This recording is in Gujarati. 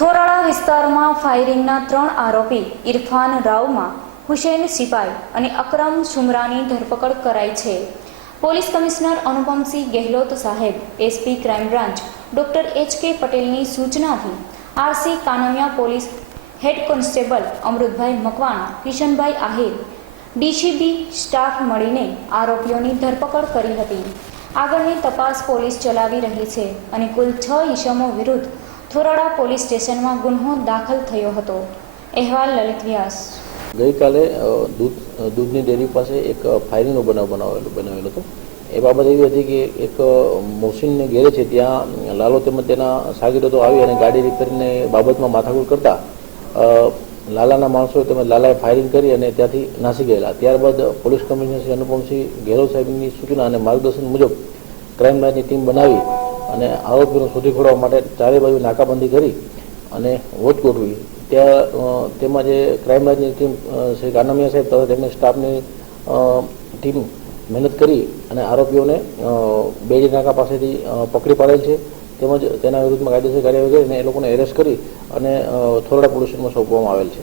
થોરાળા વિસ્તારમાં ફાયરિંગના ત્રણ આરોપી ઇરફાન રાવમાં હુસેન સિપાઈ અને અકરમ સુમરાની ધરપકડ કરાઈ છે. પોલીસ કમિશનર અનુપમસિંહ ગેહલોત સાહેબ, SP crime branch, doctor H K પટેલની સૂચનાથી RC Kanoya police head constable Amrutbhai Makwana, Kishanbhai Ahir, DCB staff મળીને આરોપીઓની ધરપકડ કરી હતી. આગળની તપાસ પોલીસ ચલાવી રહી છે અને કુલ છ ઈસમો વિરુદ્ધ થોરાડા પોલીસ સ્ટેશનમાં ગુન્હો દાખલ થયો હતો. અહેવાલ લલિત વ્યાસ. ગઈકાલે દૂધ દૂધની ડેરી પાસે એક ફાયરિંગનો બનાવ બનાવેલો બનાવેલો હતો. એ બાબત એવી હતી કે એક મોસીનને ઘેરે છે, ત્યાં લાલો તેમજ તેના શાગીરદો આવી અને ગાડી રિપેરની બાબતમાં માથાકૂટ કરતા લાલાના માણસો તેમજ લાલાએ ફાયરિંગ કરી અને ત્યાંથી નાસી ગયેલા. ત્યારબાદ પોલીસ કમિશનર શ્રી અનુપમસિંહ ગેહલોત સાહેબની સૂચના અને માર્ગદર્શન મુજબ ક્રાઇમ બ્રાન્ચની ટીમ બનાવી અને આરોપીઓને શોધી ખોળવા માટે ચારે બાજુ નાકાબંધી કરી અને વોચ ગોઠવી. ત્યાં તેમાં જે ક્રાઇમ બ્રાન્ચની ટીમ શ્રી કાનમિયા સાહેબ તથા તેમની સ્ટાફની ટીમ મહેનત કરી અને આરોપીઓને બેડી નાકા પાસેથી પકડી પાડેલ છે. તેમજ તેના વિરુદ્ધમાં કાયદેસર કાર્યવાહી કરીને એ લોકોને એરેસ્ટ કરી અને થોરડા પોલીસ સ્ટેશનમાં સોંપવામાં આવેલ છે.